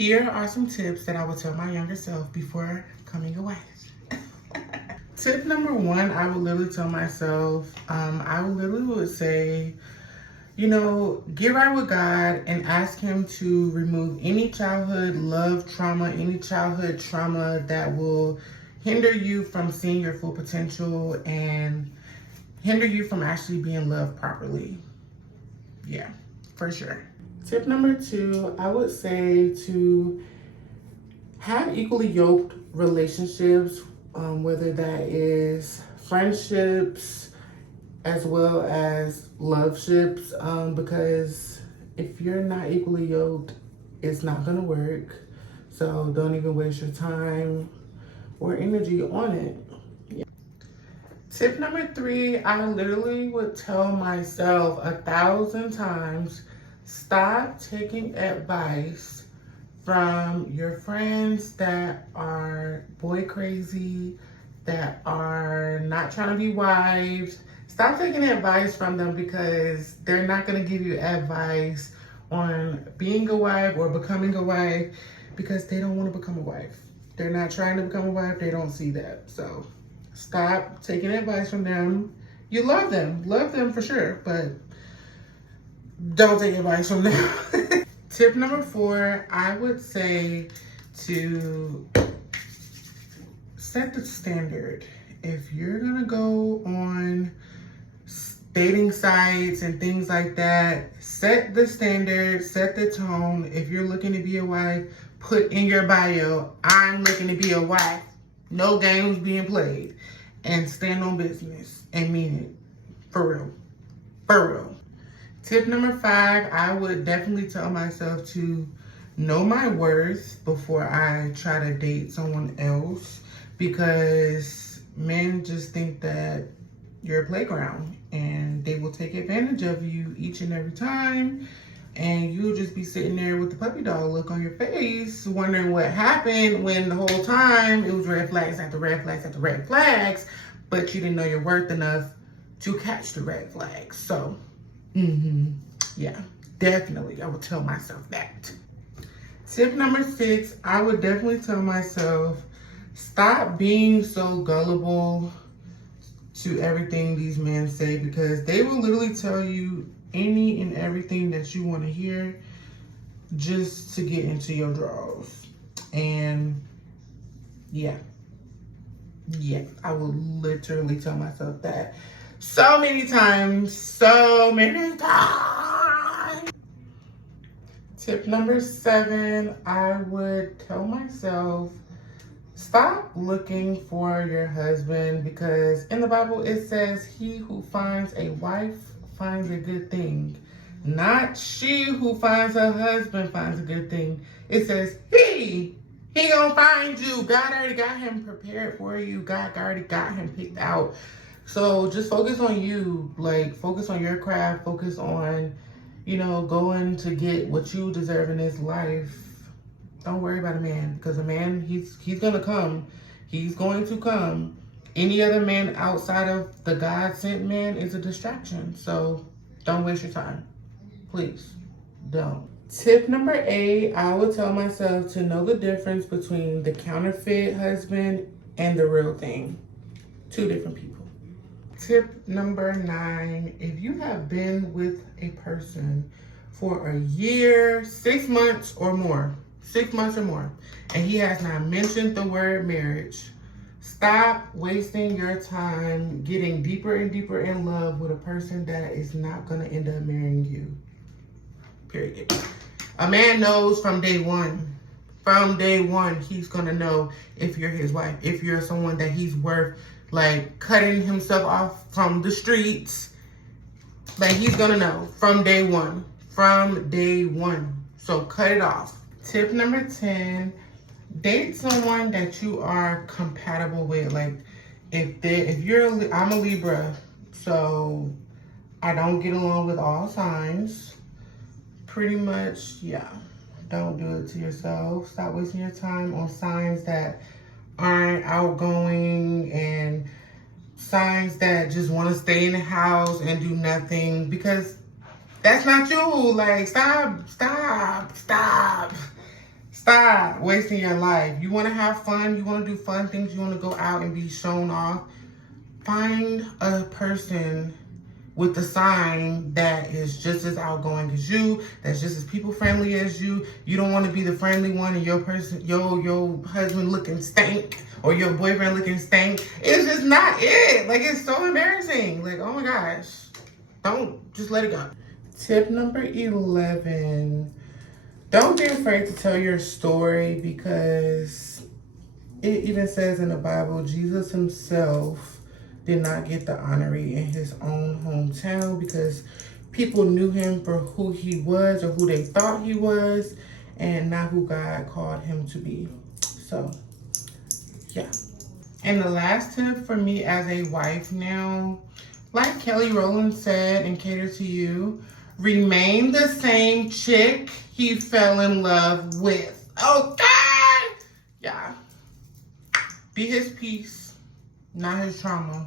Here are some tips that I would tell my younger self before coming away. Tip number one, I would literally tell myself, I literally would say, get right with God and ask Him to remove any childhood love trauma, any childhood trauma that will hinder you from seeing your full potential and hinder you from actually being loved properly. Yeah, for sure. Tip number two, I would say to have equally yoked relationships, whether that is friendships as well as love ships, because if you're not equally yoked, it's not gonna work. So don't even waste your time or energy on it. Yeah. Tip number three, I literally would tell myself 1,000 times, stop taking advice from your friends that are boy crazy, that are not trying to be wives. Stop taking advice from them because they're not going to give you advice on being a wife or becoming a wife because they don't want to become a wife. They're not trying to become a wife. They don't see that. So stop taking advice from them. You love them for sure, but don't take advice from them. Tip number four, I would say to set the standard. If you're gonna go on dating sites and things like that, set the standard, set the tone. If you're looking to be a wife, put in your bio, I'm looking to be a wife. No games being played. And stand on business and mean it. For real. For real. Tip number five, I would definitely tell myself to know my worth before I try to date someone else, because men just think that you're a playground and they will take advantage of you each and every time, and you'll just be sitting there with the puppy dog look on your face wondering what happened when the whole time it was red flags after red flags after red flags, but you didn't know your worth enough to catch the red flags. So yeah, definitely I would tell myself that. Tip number six, I would definitely tell myself, stop being so gullible to everything these men say, because they will literally tell you any and everything that you want to hear just to get into your drawers. And yeah, I will literally tell myself that so many times. Tip number seven, I would tell myself, stop looking for your husband, because in the Bible it says he who finds a wife finds a good thing. Not she who finds a husband finds a good thing. It says he gonna find you. God already got him prepared for you. God already got him picked out. So just focus on you, like focus on your craft, focus on, going to get what you deserve in this life. Don't worry about a man, because a man, he's gonna come. He's going to come. Any other man outside of the God-sent man is a distraction. So don't waste your time. Please, don't. Tip number eight, I would tell myself to know the difference between the counterfeit husband and the real thing. Two different people. Tip number nine, if you have been with a person for a year, 6 months or more, and he has not mentioned the word marriage, stop wasting your time getting deeper and deeper in love with a person that is not going to end up marrying you. Period. A man knows from day one. From day one, he's going to know if you're his wife, if you're someone that he's worth, like, cutting himself off from the streets. Like, he's going to know from day one. From day one. So cut it off. Tip number 10, date someone that you are compatible with. Like, I'm a Libra, so I don't get along with all signs. Pretty much, yeah. Don't do it to yourself. Stop wasting your time on signs that aren't outgoing and signs that just want to stay in the house and do nothing, because that's not you. Like, stop Stop wasting your life. You want to have fun. You want to do fun things. You want to go out and be shown off. Find a person with the sign that is just as outgoing as you, that's just as people friendly as you. You don't want to be the friendly one and your husband looking stank or your boyfriend looking stank. It's just not it. Like, it's so embarrassing. Like, oh my gosh. Don't, just let it go. Tip number 11. Don't be afraid to tell your story, because it even says in the Bible, Jesus himself did not get the honoree in his own hometown because people knew him for who he was or who they thought he was, and not who God called him to be. So, yeah. And the last tip for me as a wife now, like Kelly Rowland said in Cater to You, remain the same chick he fell in love with. Okay? Yeah. Be his peace, not his trauma.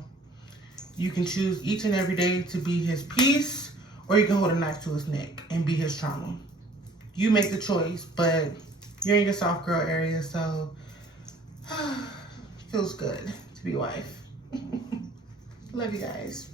You can choose each and every day to be his peace, or you can hold a knife to his neck and be his trauma. You make the choice, but you're in your soft girl area, so feels good to be a wife. Love you guys.